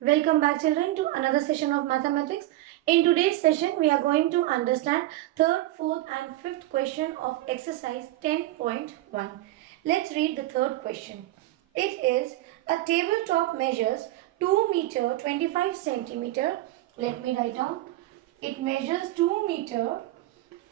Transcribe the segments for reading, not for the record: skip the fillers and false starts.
Welcome back children to another session of mathematics. In today's session we are going to understand third, fourth and fifth question of exercise 10.1. Let's read the third question. It is a tabletop measures 2 meter 25 centimeter. Let me write down. It measures 2 meter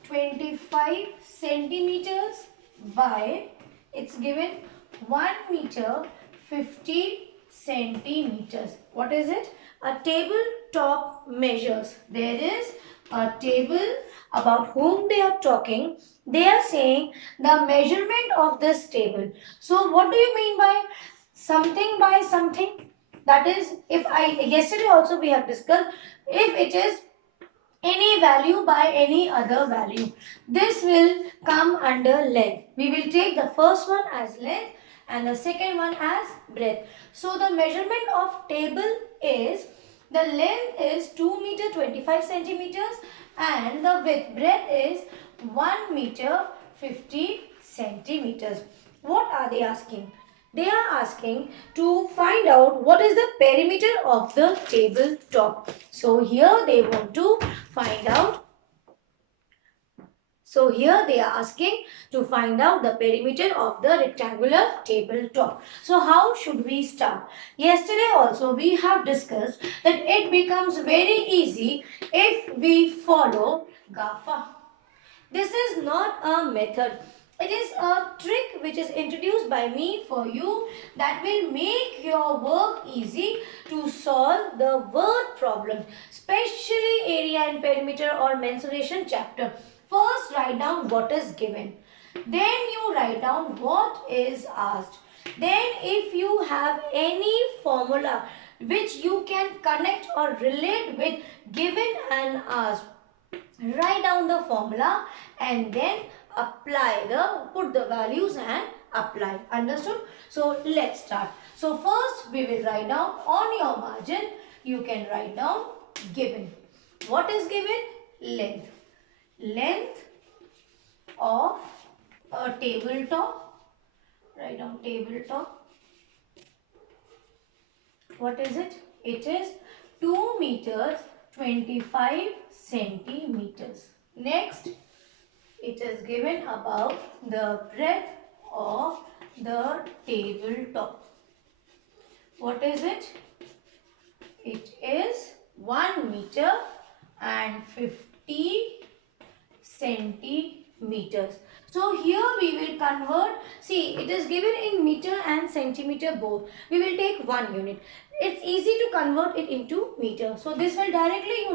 25 centimeters by, it's given 1 meter 50 centimeters. What is it? A tabletop measures. There is a table about whom they are talking. They are saying the measurement of this table. So what do you mean by something by something? That is, if yesterday also we have discussed, if it is any value by any other value, this will come under length. We will take the first one as length and the second one as breadth. So the measurement of table is, the length is 2 meter 25 centimeters and the width breadth is 1 meter 50 centimeters. What are they asking? They are asking to find out what is the perimeter of the tabletop. So here they want to find out. So here they are asking to find out the perimeter of the rectangular tabletop. So how should we start? Yesterday also we have discussed that it becomes very easy if we follow GAFA. This is not a method. It is a trick which is introduced by me for you that will make your work easy to solve the word problems, especially area and perimeter or mensuration chapter. First, write down what is given. Then you write down what is asked. Then if you have any formula which you can connect or relate with given and asked, write down the formula and then put the values and apply. Understood? So let's start. So first we will write down on your margin. You can write down given. What is given? Length. Length of a tabletop. Write down tabletop. What is it? It is 2 meters 25 centimeters. Next, it is given about the breadth of the tabletop. What is it? It is 1 meter and 50 centimeters. So here we will convert, see it is given in meter and centimeter both. We will take one unit. It's easy to convert it into meter. So this will directly,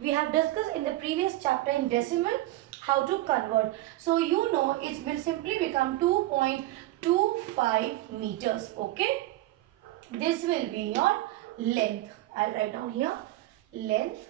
we have discussed in the previous chapter in decimal how to convert. So it will simply become 2.25 meters. Okay. This will be your length. I'll write down here length.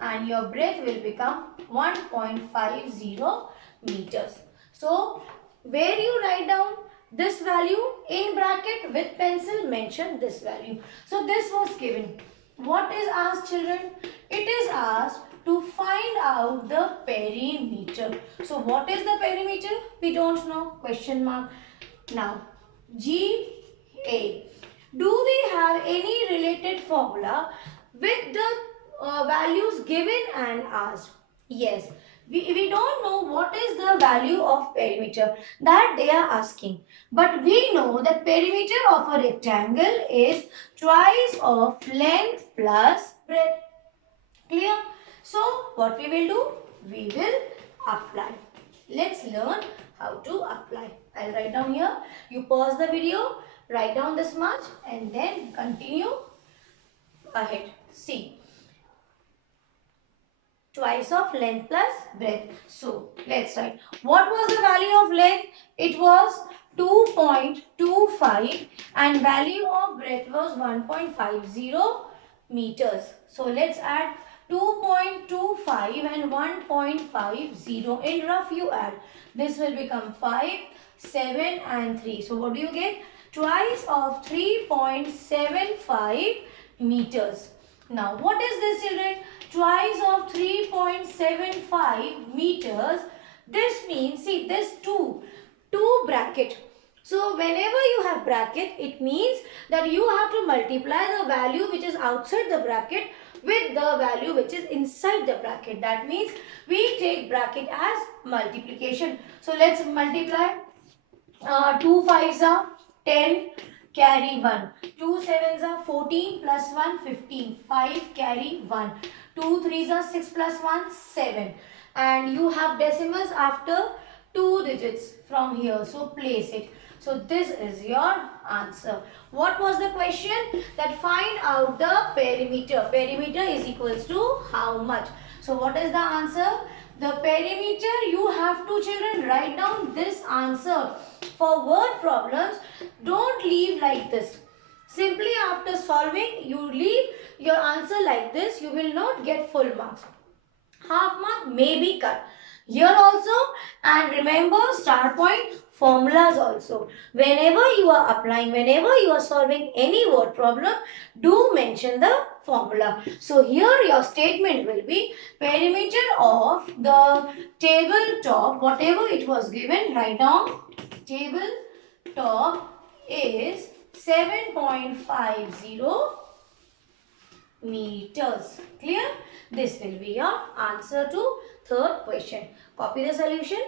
And your breadth will become 1.50 meters. So where you write down this value in bracket with pencil, mention this value. So this was given. What is asked, children? It is asked to find out the perimeter. So what is the perimeter? We don't know. Question mark. Now GA. Do we have any related formula with the values given and asked? Yes. We don't know what is the value of perimeter that they are asking. But we know that perimeter of a rectangle is twice of length plus breadth. Clear? So what we will do? We will apply. Let's learn how to apply. I'll write down here. You pause the video, write down this much and then continue ahead. See. Twice of length plus breadth. So let's write. What was the value of length? It was 2.25 and value of breadth was 1.50 meters. So let's add 2.25 and 1.50. In rough you add. This will become 5, 7 and 3. So what do you get? Twice of 3.75 meters. Now what is this, children? Twice of 3.75 meters. This means, see this 2 bracket. So whenever you have bracket, it means that you have to multiply the value which is outside the bracket with the value which is inside the bracket. That means we take bracket as multiplication. So let's multiply. 2 5s are 10, carry 1. 2 7s are 14 plus 1 15. 5 carry 1. 2 3s are 6 plus 1 7. And you have decimals after 2 digits from here. So place it. So this is your answer. What was the question? That find out the perimeter. Perimeter is equals to how much? So what is the answer? The perimeter, you have to, children, write down this answer. For word problems, don't leave like this. Simply after solving, you leave your answer like this. You will not get full marks. Half mark may be cut. Here also, and remember star point formulas also. Whenever you are applying, whenever you are solving any word problem, do mention the formula. So here your statement will be perimeter of the tabletop, whatever it was given, write down. Table top is 7.50 meters. Clear? This will be your answer to third question. Copy the solution.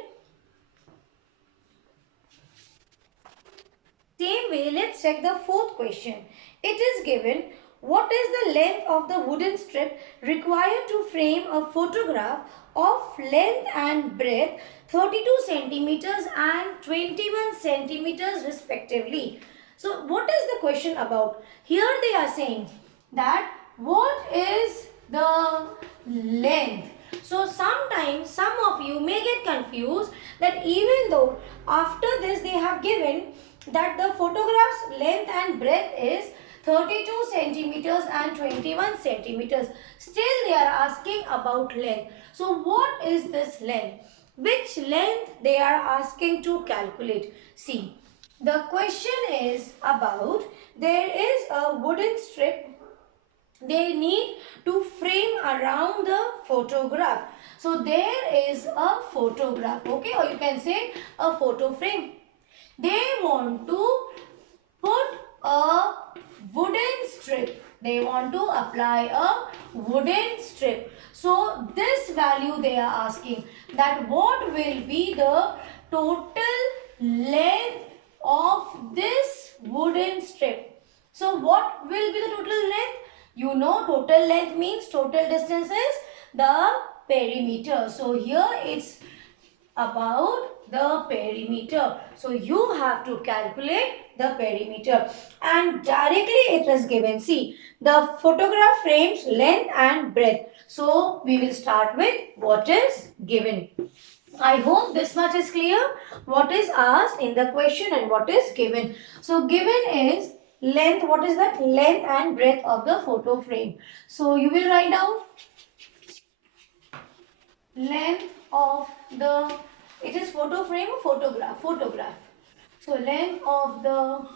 Same way, let's check the fourth question. It is given, what is the length of the wooden strip required to frame a photograph of length and breadth 32 centimeters and 21 centimeters respectively? So what is the question about? Here they are saying that what is the length? So sometimes some of you may get confused that even though after this they have given that the photograph's length and breadth is 32 centimeters and 21 centimeters. Still they are asking about length. So what is this length? Which length they are asking to calculate? See, the question is about, there is a wooden strip they need to frame around the photograph. So there is a photograph, okay, or you can say a photo frame. They want to put a wooden strip. They want to apply a wooden strip. So this value they are asking, that what will be the total length of this wooden strip. So what will be the total length? You know total length means total distance is the perimeter. So here it's about the perimeter. So you have to calculate the perimeter and directly it is given. See, the photograph frames length and breadth. So we will start with what is given. I hope this much is clear. What is asked in the question and what is given. So given is length. What is that? Length and breadth of the photo frame. So you will write down length of the, it is photo frame or photograph. So length of the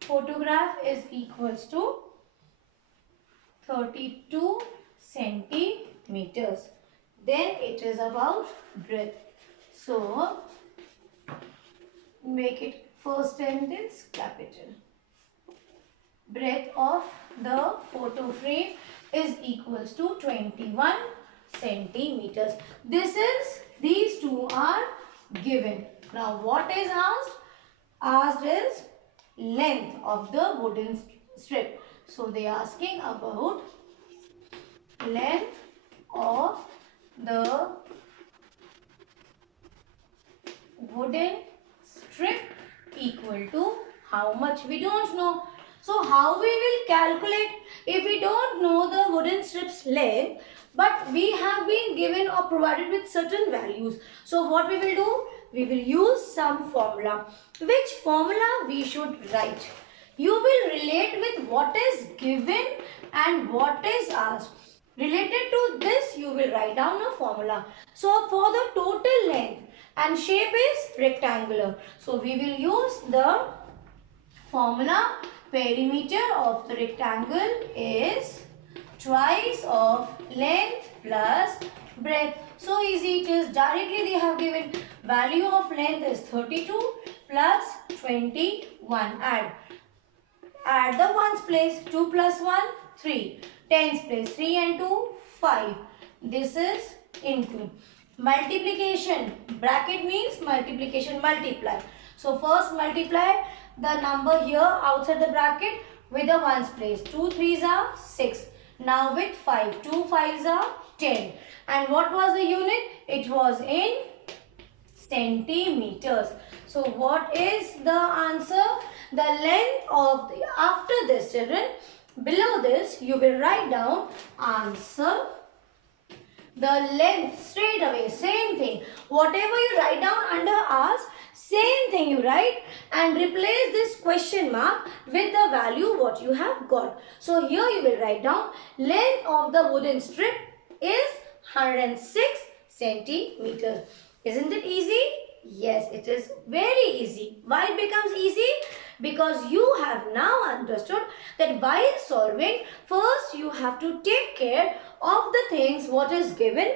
photograph is equals to 32 centimeters. Then it is about breadth. So make it first sentence capital. Breadth of the photo frame is equals to 21 centimeters. These two are given. Now what is asked? Asked is length of the wooden strip. So they are asking about length of the wooden strip equal to how much? We don't know. So how we will calculate if we don't know the wooden strip's length, but we have been given or provided with certain values. So what we will do? We will use some formula. Which formula we should write? You will relate with what is given and what is asked. Related to this, you will write down a formula. So for the total length and shape is rectangular. So we will use the formula. Perimeter of the rectangle is twice of length plus breadth. So easy it is. Directly they have given Value of length is 32 plus 21. Add the ones place. 2 plus 1, 3. Tens place. 3 and 2, 5. This is into. Multiplication. Bracket means multiplication, multiply. So first multiply the number here outside the bracket with the ones place. 2 3s are 6. Now with 5. 2 5s are 10. And what was the unit? It was in centimeters. So what is the answer? The length of the, after this children, below this you will write down answer. The length straight away, same thing. Whatever you write down under ask, same thing you write and replace this question mark with the value what you have got. So here you will write down length of the wooden strip is 106 centimeters. Isn't it easy? Yes, it is very easy. Why it becomes easy? Because you have now understood that while solving, first you have to take care of the things what is given,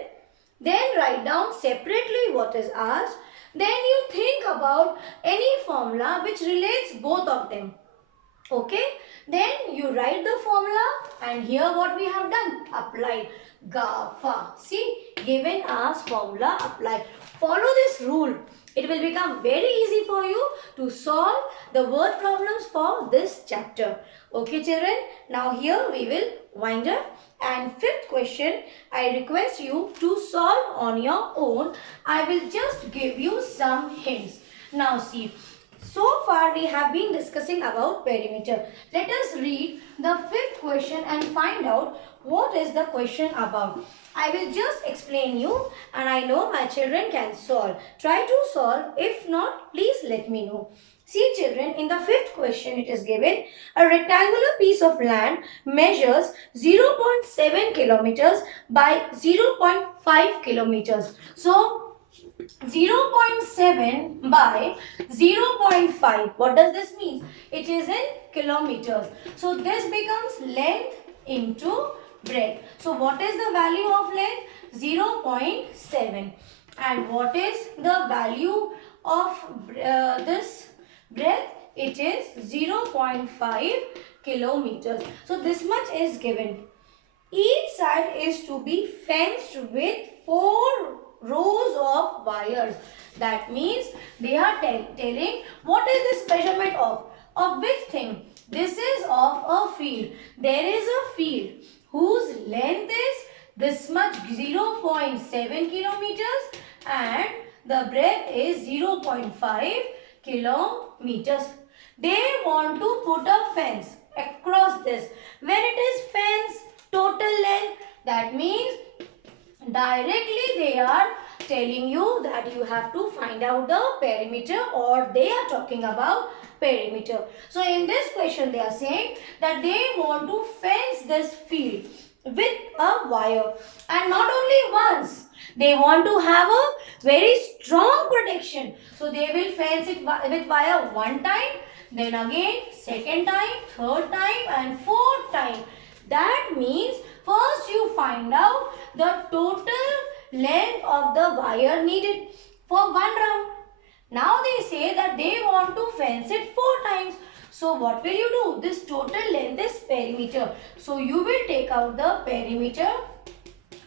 then write down separately what is asked, then you think about any formula which relates both of them. Okay, then you write the formula and here what we have done, applied. GAFA. See, given as formula, apply. Follow this rule. It will become very easy for you to solve the word problems for this chapter. Okay children, now here we will wind up. And fifth question, I request you to solve on your own. I will just give you some hints. Now see, so far we have been discussing about perimeter. Let us read the fifth question and find out what is the question about. I will just explain you and I know my children can solve. Try to solve. If not, please let me know. See children, in the fifth question it is given a rectangular piece of land measures 0.7 kilometers by 0.5 kilometers. So 0.7 by 0.5. What does this mean? It is in kilometers. So this becomes length into breadth. So what is the value of length? 0.7. And what is the value of this breadth? It is 0.5 kilometers. So this much is given. Each side is to be fenced with 4 rows of wires. That means they are telling what is this measurement of? Of which thing? This is of a field. There is a field whose length is this much, 0.7 kilometers, and the breadth is 0.5 kilometers. They want to put a fence across this. When it is fence total length, that means directly they are telling you that you have to find out the perimeter, or they are talking about perimeter. So in this question they are saying that they want to fence this field with a wire, and not only once, they want to have a very strong protection. So they will fence it with wire one time, then again second time, third time and fourth time. That means first you find out the total length of the wire needed for one round. Now they say that they want to fence it 4 times. So what will you do? This total length is perimeter. So you will take out the perimeter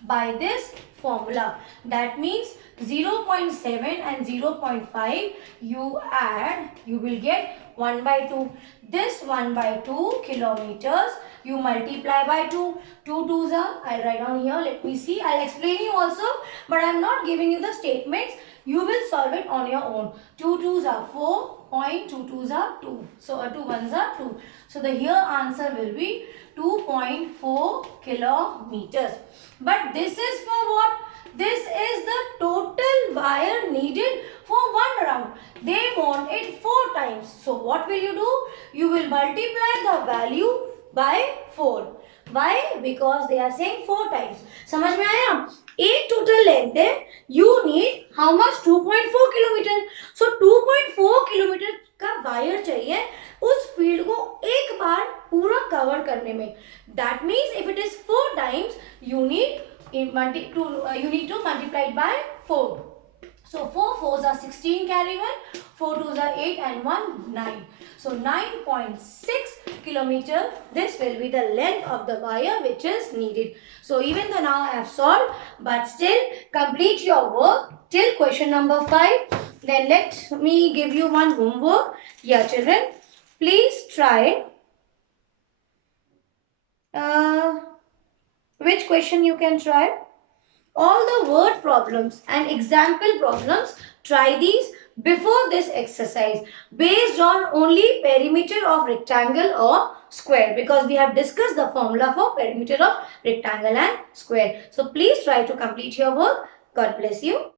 by this formula. That means 0.7 and 0.5 you add, you will get 1 by 2. This 1 by 2 kilometers you multiply by 2. 2 2s are, I'll write down here, let me see. I'll explain you also, but I'm not giving you the statements. You will solve it on your own. 2 2s are 4, 2 2s are 2. So 2 1s are 2. So the here answer will be 2.4 kilometers. But this is for what? This is the total wire needed for one round. They want it 4 times. So what will you do? You will multiply the value by 4. Why? Because they are saying 4 times. समझ में आया? एक total length है. You need how much? 2.4 kilometer. So 2.4 kilometer का wire चाहिए उस field को एक बार पूरा cover करने में. That means if it is 4 times, you need to multiply it by 4. So 4 fours are 16 carry 1, 4 twos are 8 and 1 9. So 9.6 kilometer, this will be the length of the wire which is needed. So even though now I have solved, but still complete your work till question number 5. Then let me give you one homework. Yeah children, please try which question you can try? All the word problems and example problems, try these before this exercise based on only perimeter of rectangle or square, because we have discussed the formula for perimeter of rectangle and square. So please try to complete your work. God bless you.